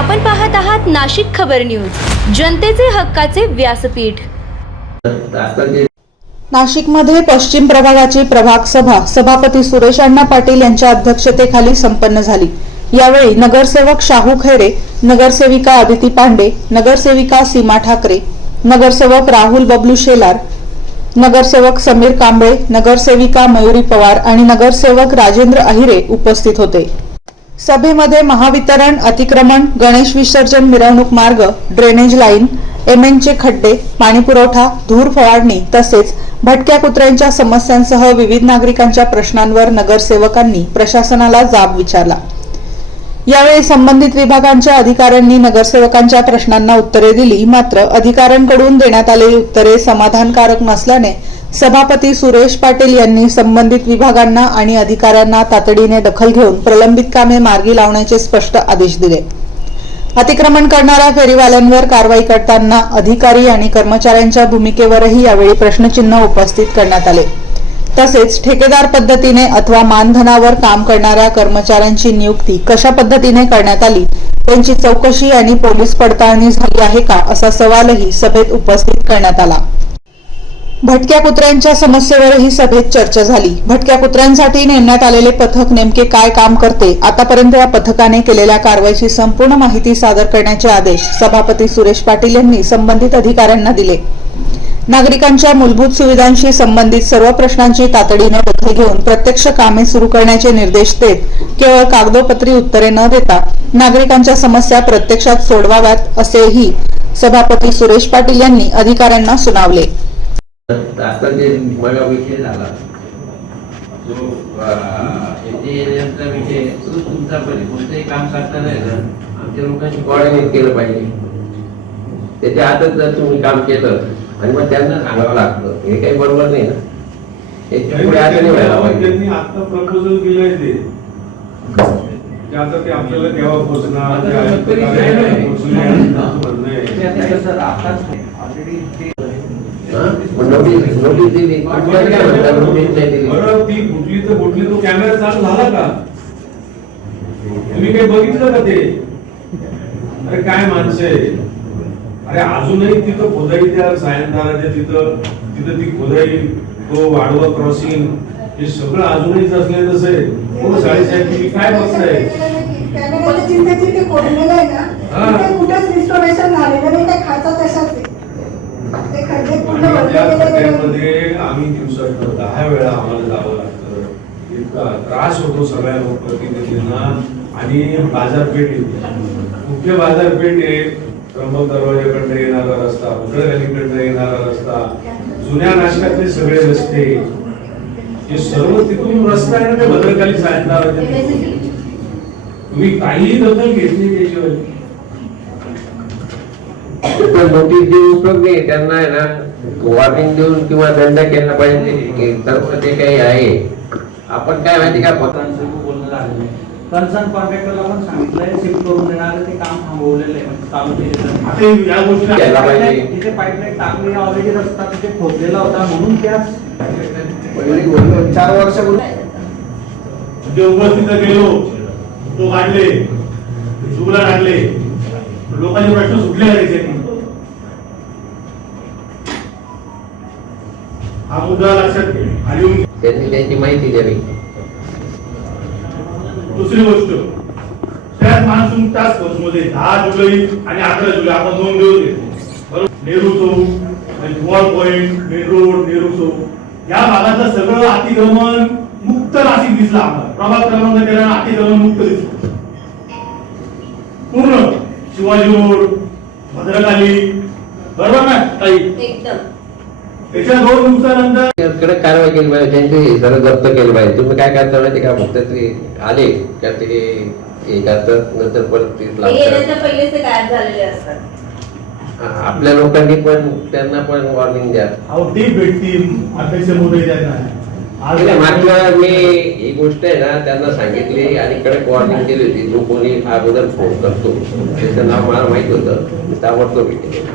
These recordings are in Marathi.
आपण पाहत आहात नाशिक खबर न्यूज, जनतेचे हक्काचे व्यासपीठ। नाशिकमध्ये पश्चिम प्रभागाची प्रभाग सभा सभापती सुरेश अण्णा पाटील यांच्या अध्यक्षतेखाली संपन्न झाली। यावेळी नगरसेवक शाहू खैरे, नगरसेविका अदिती पांडे, नगरसेविका सीमा ठाकरे, नगरसेवक राहुल बबलू शेलार, नगरसेवक समीर कांबळे, नगरसेविका मयुरी पवार आणि नगरसेवक राजेंद्र अहिरे उपस्थित होते। सभेमध्ये महावितरण, अतिक्रमण, गणेश विसर्जन मिरवणूक मार्ग, ड्रेनेज लाईन, एमएनचे खड्डे, पाणीपुरवठा, धूर फवारणी तसेच भटक्या कुत्र्यांच्या समस्यांसह विविध नागरिकांच्या प्रश्नांवर नगरसेवकांनी प्रशासनाला जाब विचारला। यावेळी संबंधित विभागांच्या अधिकाऱ्यांनी नगरसेवकांच्या प्रश्नांना उत्तरे दिली, मात्र अधिकाऱ्यांकडून देण्यात आलेली उत्तरे समाधानकारक नसल्याने सभापती सुरेश पाटील यांनी संबंधित विभागांना आणि अधिकाऱ्यांना तातडीने दखल घेऊन प्रलंबित कामे मार्गी लावण्याचे स्पष्ट आदेश दिले। अतिक्रमण करणाऱ्या फेरीवाल्यांवर कारवाई करताना अधिकारी आणि कर्मचाऱ्यांच्या भूमिकेवरही यावेळी प्रश्नचिन्ह उपस्थित करण्यात आले। तसेच ठेकेदार पद्धतीने अथवा मानधनावर काम करणाऱ्या कर्मचाऱ्यांची नियुक्ती कशा पद्धतीने करण्यात आली, त्यांची चौकशी आणि पोलीस पडताळणी झाली आहे का, असा सवालही सभेत उपस्थित करण्यात आला। भटक्या कुत्र्यांच्या समस्येवरही सभेत चर्चा झाली। भटक्या कुत्र्यांसाठी नेमण्यात आलेले पथक नेमके काय काम करते, आतापर्यंत या पथकाने केलेल्या कारवाईची संपूर्ण माहिती सादर करण्याचे आदेश सभापती सुरेश पाटील यांनी संबंधित अधिकाऱ्यांना दिले। नागरिकांच्या मूलभूत सुविधांशी संबंधित सर्व प्रश्नांची तातडीने दखल घेऊन प्रत्यक्ष कामे सुरू करण्याचे निर्देश देत केवळ कागदोपत्री उत्तरे न देता नागरिकांच्या समस्या प्रत्यक्षात सोडवाव्यात असेही सभापती सुरेश पाटील यांनी अधिकाऱ्यांना सुनावले। आता जे मला विषय झाला जो इंजिनिअरचा विषय तो तुमचा पण कोणतंही काम करताना आमच्या लोकांनी कोऑर्डिनेट केलं पाहिजे। त्याच्या आतच जर तुम्ही काम केलं आणि मग त्यांना सांगावं लागतं, हे काही बरोबर नाही ना। याच्या पुढे असं नाही व्हायला पाहिजे। त्यांनी आता प्रपोजल दिलंय ते आता ते आपल्याला केव्हा पोहोचणार नोटीस दिली बरं, ती फुटली तर फुटली, तो कॅमेरा चालू झाला का? तुम्ही काही बघितलं का ते? अरे काय माणसं आहे, अरे अजूनही तिथं खोदाई त्या सायंकाळाच्या तिथं ती खोदाई, तो वाढवा क्रॉसिंग, हे सगळं अजूनही असले तसं आहे। कोण साडेसाहेब तुम्ही काय बघताय? आम्ही दिवसात 10 वेळा आम्हाला जावं लागतं, इतका त्रास होतो सगळ्या लोकप्रतिनिधींना। आणि बाजारपेठ मुख्य बाजारपेठ आहे, त्र्यंबक दरवाजाकडनं येणारा रस्ता, उजळगलीकडनं येणारा रस्ता, जुन्या नाशकातले सगळे रस्ते, हे सर्व तिथून रस्ता आहे ना ते भद्रकाली सायंकाळाच्या। तुम्ही काहीही दखल घेतली त्याच्यावर नोटीस देऊन उपयोग नाही, त्यांना आहे ना वॉर्निंग देऊन किंवा दंड केला पाहिजे। सर्व ते काही आहे, आपण काय माहिती का बोलणं झालेलं आहे। कन्सर्न कॉन्ट्रॅक्टरला पण सांगितलंय शिफ्ट करून देणार, ते काम थांबवलेलं आहे, म्हणजे चालू केलेलं या गोष्टी केला पाहिजे। तिथे पाईपलाईन टाकली, ऑलरेडी रस्ता तिथे खोदलेला होता, म्हणून त्याच 4 वर्षापूर्वी जे उपस्थित गेलो तो काढले, जुगला काढले, लोकांचे प्रश्न सुटले नाही। हा मुद्दा लक्षात घे, त्यांनी त्यांची माहिती द्यावी। दुसरी गोष्ट, त्याच मान्सून टास्क फोर्स मध्ये 10 जुलै आणि 11 जुलै आपण 2 दिवस घेतले, बरोबर? Nehru Chowk, wall point, main road, Nehru Chowk या भागातलं सगळं अतिक्रमण मुक्त नाशिक दिसला आम्हाला। प्रभाग क्रमांक 13 अतिक्रमण मुक्त दिसलं पूर्ण, शिवाजी रोड, भद्रकाली, बरोबर ना ताई? एकदम। त्याच्या 2 दिवसानंतर कारवाई केली पाहिजे, त्यांचे जरा जप्त केलं पाहिजे। तुम्ही काय करता माहिती का, फक्त ते आले का ते हे करतात, नंतर परत ते आपल्या लोकांनी पण त्यांना पण वॉर्निंग द्या। ते भेटतील अध्यक्ष मोदी त्यांना मागच्या मी ही गोष्ट आहे ना त्यांना सांगितली आणि कडक वॉर्निंग केली होती। जो कोणी अगोदर फोन करतो त्याचं नाव मला माहित होतं, ताबडतोब भेटेल।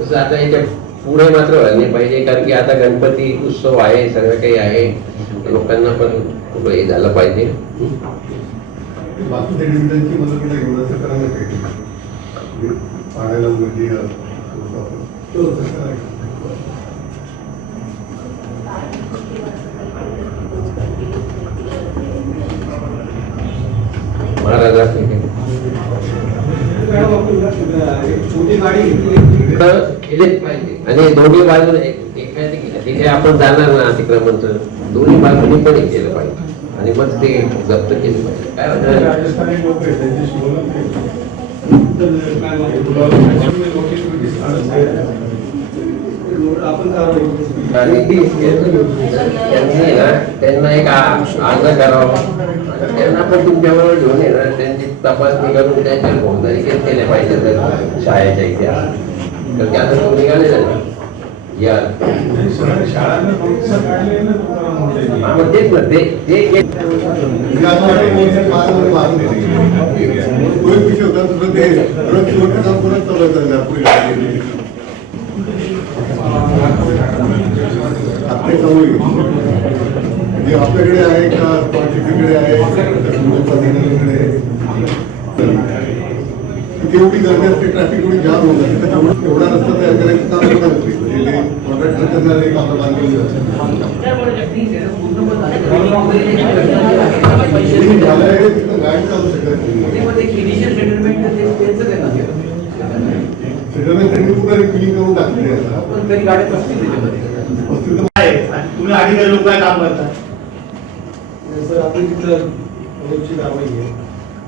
तसं आता याच्या पुढे मात्र व्हायला नाही पाहिजे, कारण की आता गणपती उत्सव आहे, सगळं काही आहे, लोकांना पण हे झालं पाहिजे। बाकी सेडिमेंटची मदतीला घेऊन असं करायला पाहिजे. पाण्याला म्हणजे महाराजा छोटी गाडी घेतली केलेच पाहिजे आणि दोन्ही बाजूने एकाची केलं तिथे आपण जाणार ना अतिक्रमणचं दोन्ही बाजूनी पण हे केलं पाहिजे आणि मग ते जप्त केलं पाहिजे. काय होतं राजस्थानी लोक आहेत त्यांच्याशी बोलून आपण कारवाई आणि त्यांनी ना त्यांना एक अर्ज करावा त्यांना पण तुमच्याबरोबर घेऊन येणार त्यांची तपासणी करून त्यांच्या फौजदारी केस केले पाहिजे तर शाळेच्या इथे तर ते आता तो निघालेला ना या शाळांना नोटिसा काढले ना तुम्हाला मग तेच ना ते विषय होता तुझं ते शेवटचं काम परत चालवतं नागपूर जे आपल्याकडे आहे का पार्टीकडे आहे तेवढी गर्दी असते ट्रॅफिक एवढी जाम होत असते एवढा रस्ता तयार करायचं काम करत असते कॉन्ट्रॅक्टर करणार एक आपलं बांधलेलं गाडी चालू शकत क्लिनिंग करून टाकले तुम्ही अधिकारी लोक काय काम करता सर आपली तिथं रोजची कारवाई आहे.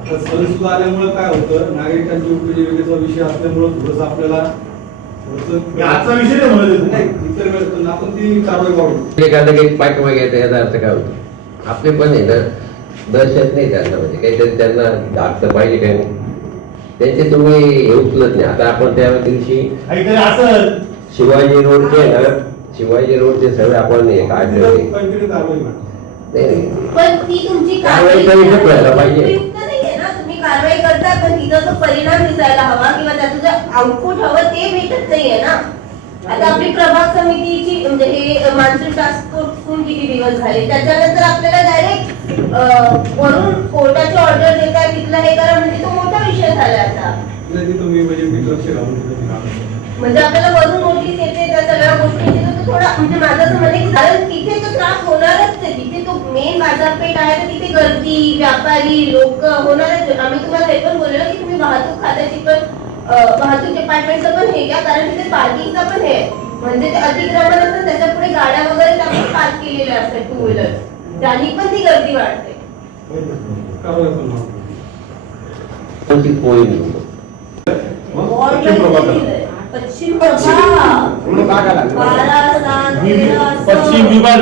आता सण सुद्धा आल्यामुळे काय होतं नागरिकांची उपजीविकेचा विषय असल्यामुळे थोडंसं आपल्याला आजचा विषय नाही म्हणत नाही इतर वेळेस आपण ती कारवाई वाढवू. एखादा काही पाठवा घ्यायचा याचा अर्थ काय होतो आपले पण आहे ना दहशत नाही त्यांना म्हणजे काहीतरी त्यांना धाकतं पाहिजे काही नाही त्यांचे तुम्ही हे उचलत नाही. आता आपण त्या दिवशी काहीतरी असं शिवाजी रोडचे ना शिवाजी रोडचे सगळे आपण हे काढले होते कंटिन्यू कारवाई वाढवू. नाही पण ती तुमची कारवाई करू शकतो पाहिजे उपयुक्त नाहीये ना तुम्ही कारवाई करता पण तिचा जो परिणाम दिसायला हवा किंवा त्याचं जे आउटपुट हवं ते भेटत नाहीये ना. आता आपली प्रभाग समितीची म्हणजे हे मान्सून टास्क फोर्स किती दिवस झाले त्याच्यानंतर आपल्याला डायरेक्ट वरून कोर्टाची ऑर्डर देताय तिथला हे करा म्हणजे तो मोठा विषय झाला आता. नाही तुम्ही म्हणजे लक्ष घालून दिलं. म्हणजे आपल्याला वरून नोटीस येते त्या सगळ्या गोष्टींची तर थोडा म्हणजे माझं असं म्हणणं की कारण तिथे तो त्रास होणारच आहे. तिथे तो मेन बाजारपेठ आहे तर तिथे गर्दी व्यापारी लोक होणारच. आम्ही तुम्हाला हे पण बोललो की तुम्ही वाहतूक खात्याची पण वाहतूक डिपार्टमेंटचं पण हे घ्या कारण तिथे पार्किंगचा पण हे म्हणजे ते अतिक्रमण असतं त्याच्या पुढे गाड्या वगैरे आपण पार्क केलेल्या असतात टू व्हीलर त्यांनी पण ती गर्दी वाढते. कारवाई पण वाढवू. कोणती पोळी नाही. पश्चिम प्रभाग पश्चिम विभाग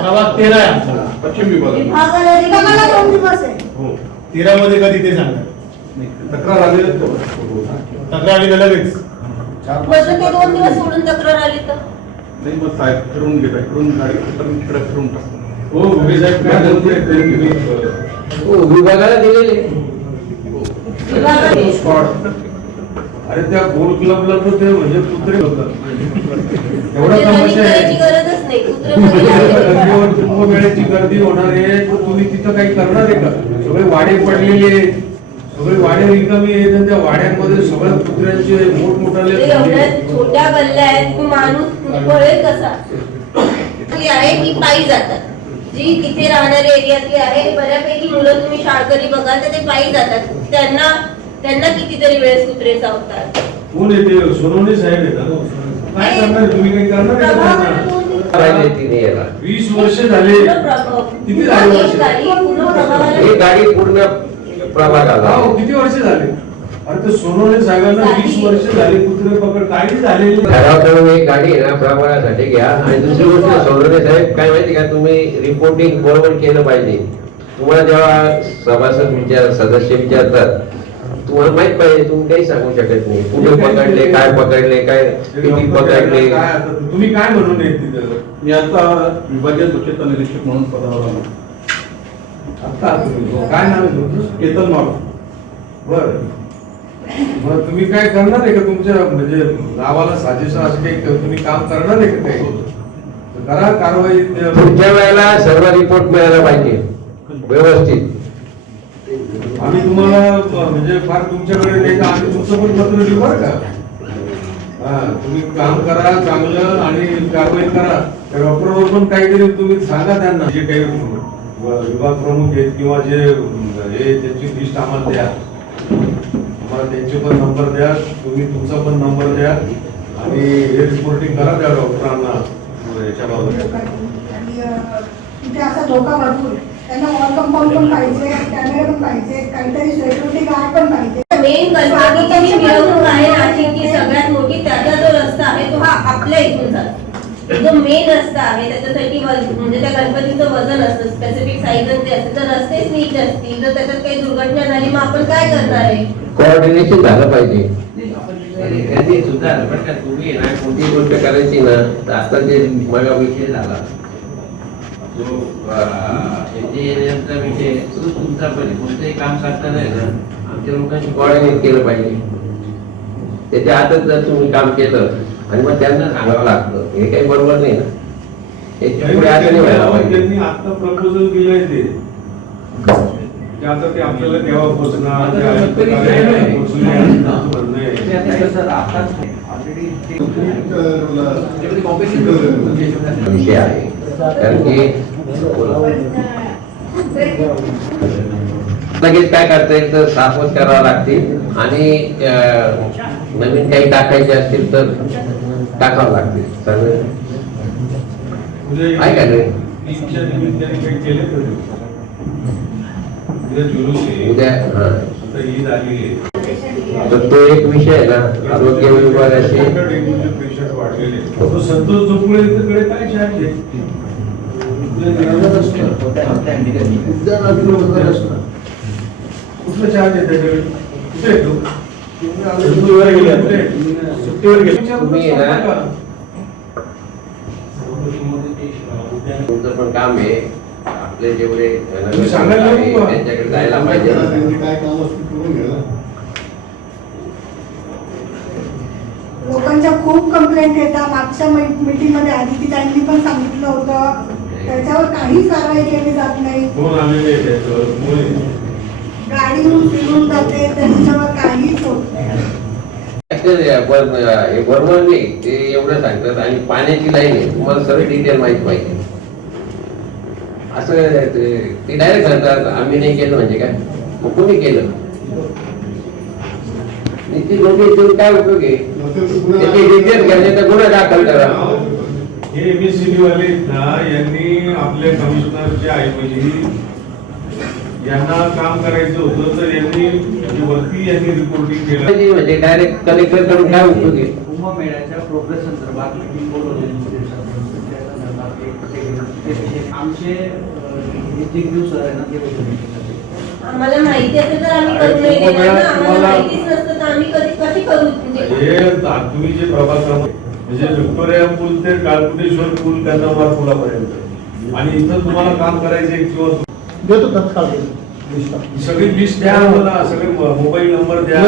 प्रभाग 13 आहे आमचा पश्चिम विभाग विभागाला 2 दिवस आहे. हो 13 मध्ये कधी ते सांगा तक्रार आली तक्रार आली लगेच म्हणजे ते 2 दिवस सोडून तक्रार आली तर नाही मग साहेब फिरून घेतात फिरून गाडी तिकडे फिरून टाकतो. हो भुगे साहेब काय बोलतोय हो विभागाला दिलेले विभागाला अरे त्या गोल क्लबला तर ते म्हणजे कुत्रे होतात एवढा म्हणजे समस्या करायची आहे गरजच नाही कुत्रे कुंभ वेळेची गर्दी होणार आहे तर तुम्ही तिथं काही करणार आहे का? सगळे वाडे पडलेले आहेत सगळे वाडे रिकामी आहेत आणि त्या वाड्यांमध्ये सगळ्या कुत्र्यांचे मोठमोठाले एवढ्या छोट्या गल्ल्या आहेत की माणूस पळेल कसा ती आहे की पायी जातात जी तिथे राहणाऱ्या एरियातली आहे बऱ्यापैकी मुलं तुम्ही शाळकरी बघा तर ते पायी जातात त्यांना कितीतरी वेळेस कुत्रे चावतात. कोण येते सोनवणे साहेब येतात काय करणार तुम्ही काही करणार आहे का त्यांना? राहिले तिने याला 20 वर्ष झाले किती झाले वर्ष ही गाडी पूर्ण प्रभागाला हो किती वर्ष झाले अरे ते सोनवणे साहेबांना 20 वर्ष झाले कुत्रे पकड काही झालेली ठराव करून एक गाडी आहे ना प्रभागासाठी घ्या आणि दुसरी गोष्ट सोनवणे साहेब काय माहिती का तुम्ही रिपोर्टिंग बरोबर केलं पाहिजे. तुम्हाला जेव्हा सभासद सदस्य विचारतात तुम्हाला माहित पाहिजे तुम्ही काही सांगू शकत नाही कुठे पकडले काय किती पकडले. काय आता तुम्ही काय म्हणून येत तिथं मी आता विभागीय स्वच्छता निरीक्षक म्हणून पदावर आलो. आता काय नाव आहे तुमचं? केतन मारू बर मग तुम्ही काय करणार आहे का तुमच्या म्हणजे गावाला साजेसं असं काही तुम्ही काम करणार आहे का काही करा कारवाई पुढच्या वेळेला सर्व रिपोर्ट मिळायला पाहिजे व्यवस्थित आम्ही तुम्हाला म्हणजे फार तुमच्याकडे नाही का आम्ही तुमचं पण पत्र देऊ बरं का. हा, तुम्ही काम करा चांगलं आणि कारवाई करा. त्या डॉक्टरवर पण काहीतरी तुम्ही सांगा त्यांना, जे काही विभाग प्रमुख आहेत किंवा जे हे त्यांची लिस्ट आम्हाला द्या, आम्हाला त्यांचे पण नंबर द्या, तुम्ही तुमचा पण नंबर द्या आणि हे रिपोर्टिंग करा त्या डॉक्टरांना याच्याबाबत. तिथे असा धोका भरपूर, त्यांना वॉल कंपाऊंड पण पाहिजे, कॅमेरे पण पाहिजे, काहीतरी सिक्युरिटी गार्ड पण पाहिजे. मेन गणपतीची जी मिरवणूक आहे नाशिकची सगळ्यात मोठी, त्याचा जो रस्ता आहे तो हा आपल्या इथून जातो. जो मेन रस्ता आहे त्याच्यासाठी म्हणजे त्या गणपतीचं वजन असतं, स्पेसिफिक साईज ते असते. जर रस्तेच नीट नसतील, जर त्याच्यात काही दुर्घटना झाली, मग आपण काय करणार आहे? कोऑर्डिनेशन झालं पाहिजे. त्यांनी सुद्धा बरं का, तुम्ही ना कोणती गोष्ट करायची ना, तर आता जे मला विषय झाला जो इंजिनिअरचा विषय, तो तुमचा पण आहे. कोणतंही काम करताना आहे ना, आमच्या लोकांनी कोऑर्डिनेट केलं पाहिजे. त्याच्या आतच जर तुम्ही काम केलं आणि मग त्यांना सांगावं लागतं, हे काही बरोबर नाही ना. याच्या पुढे असं नाही व्हायला पाहिजे. त्यांनी आता प्रपोजल दिलंय ते आता ते आपल्याला केव्हा पोहोचणार, विषय आहे. कारण की लगेच काय करता येईल तर साफच करावं लागते आणि नवीन काही टाकायचे असतील तर टाकावं लागते. सगळं आहे का नाही. उद्या ईद आली तर तो एक विषय आहे ना, आरोग्य विभागाशी पेशंट वाढलेले. संतोष जोपुळेकडे काय चार्ज आहे? कुठलं चार्ज आहे त्याच्याकडे? कुठे येतो? सुट्टीवर गेले. तुम्ही ना तुमचं पण काम आहे, आपले जेवढे त्यांच्याकडे जायला पाहिजे. काय काम असतील करून घ्या. लोकांच्या खूप कंप्लेंट येतात. मागच्या मीटिंग मध्ये आदिती त्यांनी पण सांगितलं होतं, त्याच्यावर काहीच कारवाई केली जात नाही. फोन आलेले गाडी फिरून जाते, त्यांच्यावर काहीच होत नाही. बरोबर नाही ते एवढं सांगतात. आणि पाण्याची लाईन आहे, तुम्हाला सर्व डिटेल माहिती पाहिजे. असं ते डायरेक्ट सांगतात आम्ही नाही केलं म्हणजे काय, मग कोणी केलं? निश्चित लोक काय उपयोग आहे? त्याची डिटेल घ्यायचे तर गुन्हा दाखल करा. हे एमएससीबी वाले ना, यांनी आपल्या कमिशनरचे ऐवजी यांना काम करायचं होतं तर यांनी वरती रिपोर्टिंग केलं. म्हणजे डायरेक्ट कलेक्टर कडून काय उपयोग आहे? कुंभमेळ्याच्या प्रोग्रेस संदर्भात मीटिंग बोलवलेली आमचे एक्झिक्युटिव्ह सर आहे ना, ते आम्हाला माहिती असेल तर आम्ही करू नाही देणार ना. आम्हाला माहितीच नसतं तर आम्ही कशी करू? हे तुम्ही जे प्रभाग म्हणजे व्हिक्टोरिया पूल ते काळकुटेश्वर पूल कंदामार पुलापर्यंत, आणि इथं तुम्हाला काम करायचे किंवा देतो तत्काळ सगळी लिस्ट द्या आम्हाला, सगळे मोबाईल नंबर द्या.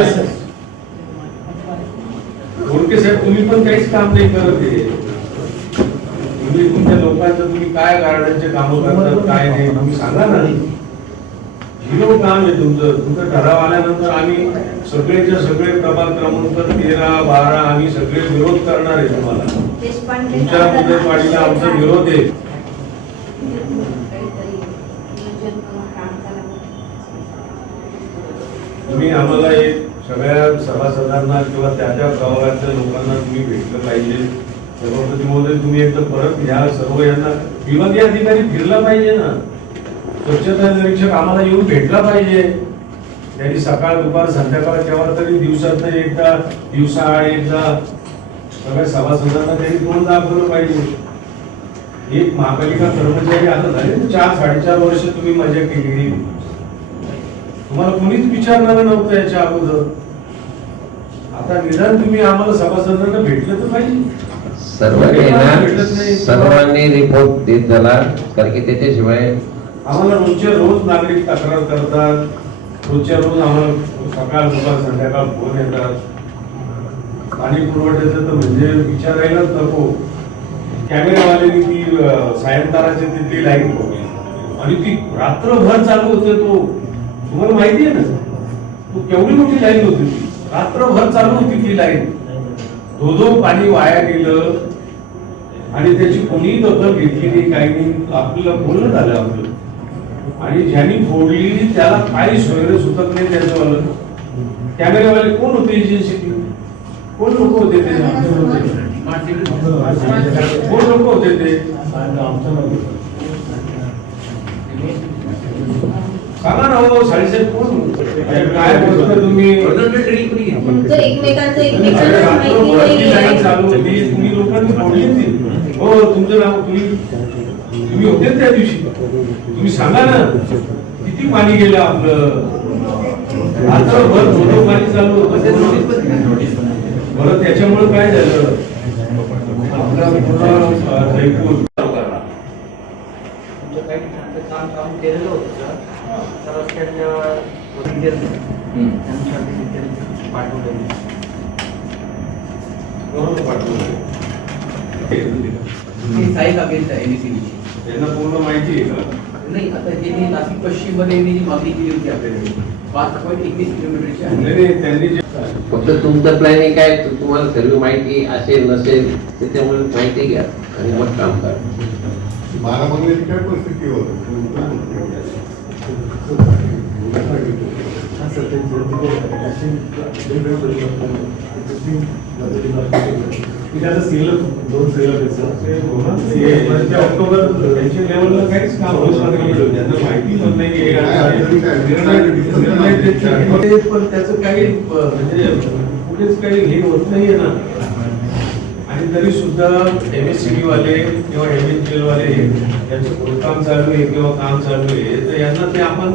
गोडके साहेब तुम्ही पण काहीच काम नाही करत आहे. तुम्ही तुमच्या लोकांचं तुम्ही काय गार्डनचे कामं करतात काय नाही तुम्ही सांगा ना. झिरो काम आहे तुमचं. तुमचं ठराव आल्यानंतर आम्ही सगळेच्या सगळे प्रभाग क्रमांक 13, 12 आम्ही सगळे विरोध करणार आहे तुम्हाला. तुमच्या मुदतवाढीला आमचा विरोध आहे. तुम्ही आम्हाला एक सगळ्या सभासदांना किंवा त्या प्रभागातल्या लोकांना तुम्ही भेटलं पाहिजे. सभापती महोदय तुम्ही एकदा परत घ्या. सर्व यांना विभागीय अधिकारी फिरला पाहिजे ना. स्वच्छता निरीक्षक आम्हाला येऊन भेटला पाहिजे. त्यांनी सकाळ दुपार संध्याकाळ केव्हा तरी दिवसात एकदा दिवसाआड एकदा सगळ्या सभासदांना त्यांनी तोंड दाखवलं पाहिजे. एक महापालिका कर्मचारी आता झाले 4-4.5 वर्ष तुम्ही मजा केली. तुम्हाला कोणीच विचारणार नव्हतं याच्या अगोदर. आता निदान तुम्ही आम्हाला सभासदांना भेटलं तर पाहिजे. सर्वांनी रिपोर्ट देत झाला, कारण की त्याच्याशिवाय आम्हाला रोज नागरिक तक्रार करतात. रोजच्या रोज आम्हाला सकाळ दुपार संध्याकाळ फोन येतात. पाणी पुरवठ्याचं तर म्हणजे विचारायलाच नको. कॅमेरावाल्यांनी ती सायंकाळाची तिथली लाईट आणि ती रात्रभर चालू होते. तो तुम्हाला माहिती आहे ना तो केवढी मोठी लाईन होती ती, रात्रभर चालू होती ती लाईन. धो पाणी वाया गेलं आणि त्याची कोणीही दखल घेतली नाही, काही नाही. आपल्याला बोलणं झालं आपलं, आणि ज्यांनी फोडली त्याला काही सोयरे सुतक नाही. त्याच्यावालं कॅमेरावाले कोण होते, एजन्सी कोण लोक होते ते, कोण लोक होते ते सांगा ना हो. साडेसाहेब कोण काय बोलता तुम्ही? तुमचं एकमेकांचं अरे एकमेकांना माहिती रात्रभरची लाईन नाहीये. चालू होती, तुम्ही लोकांनी फोडली ती. हो तुमचं नाव, तुम्ही होते त्या दिवशी. तुम्ही सांगा ना किती पाणी गेलं आपलं, रात्रभर थोडं पाणी चालू होतं. बरं त्याच्यामुळे काय झालं, आपला पूर्ण जयपूर तुमचं काही ठिकाणचं काम केलेलं होतं का? तर रस्त्याच्या डिटेल्स त्यांच्यासाठी डिटेल्स पाठवलेले. बरोबर पाठवलं. ही साईज अगेन्स्ट आहे NECBची. त्यांना पूर्ण माहिती आहे का? नाही, आता हे नाशिक पश्चिम मध्ये यांनी जी मागणी केली होती आपल्याकडे 5.21 किलोमीटरची आहे. नाही, त्यांनी जे फक्त तुमचं प्लॅनिंग काय, तुम्हाला सर्व माहिती असेल नसेल त्याच्यामुळे माहिती घ्या आणि मग काम करा. बारामतीची काय परिस्थिती होती? ऑक्टोबर त्यांच्या लेवलला काहीच काम होत नाही, त्यांना माहिती होत नाही. पण त्याचं काही म्हणजे कुठेच काही हे होत नाहीये ना. आणि तरी सुद्धा MSCB वाले किंवा MHL वाले यांचं खोदकाम चालू आहे किंवा काम चालू आहे, तर यांना ते आपण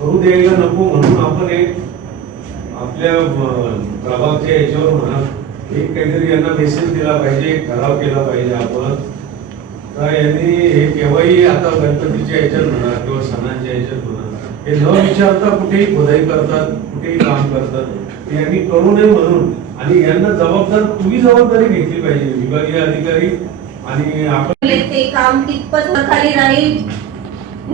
करू द्यायला नको म्हणून आपण एक आपल्या प्रभागच्या याच्यावर म्हणा एक काहीतरी यांना मेसेज दिला पाहिजे, एक ठराव केला पाहिजे आपण. तर यांनी हे केव्हाही आता गणपतीच्या याच्यात म्हणा किंवा सणांच्या याच्यात म्हणा हे न विचारता कुठेही खोदाई करतात, कुठेही काम करतात. ते यांनी करू नये म्हणून, आणि यांना तुम्ही जबाबदारी घेतली पाहिजे, विभागीय अधिकारी. आणि आपण ते काम कितपत खाली राहील,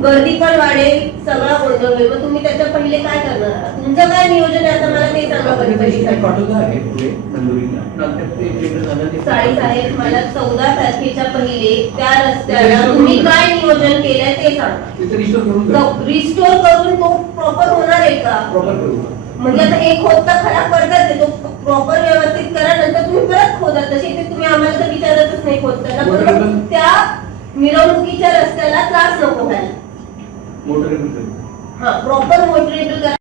गर्दी पण वाढेल, सगळा गोंधळ होईल. मग तुम्ही त्याच्या पहिले काय करणार आहात? तुमचं काय नियोजन आहे आता मला ते सांगा. गणपतीसाठी पाठवलं आहे पुढे मंजुरीला. नंतर ते टेंडर झालं ते साडी साहेब मला 14 तारखेच्या पहिले त्या रस्त्याला तुम्ही काय नियोजन केलंय ते सांगा. तिथे रिस्टोर करून करू. रिस्टोर करून तो प्रॉपर होणार आहे का? प्रॉपर करू. म्हणजे आता एक खोदता खराब करतात ते, तो प्रॉपर व्यवस्थित करा, नंतर तुम्ही परत खोदा. तसे ते तुम्ही आम्हाला तर विचारतच नाही खोदताना. पण त्या मिरवणुकीच्या रस्त्याला त्रास नको व्हायला. मोटर करू. हा प्रॉपर मोटरेबल करा.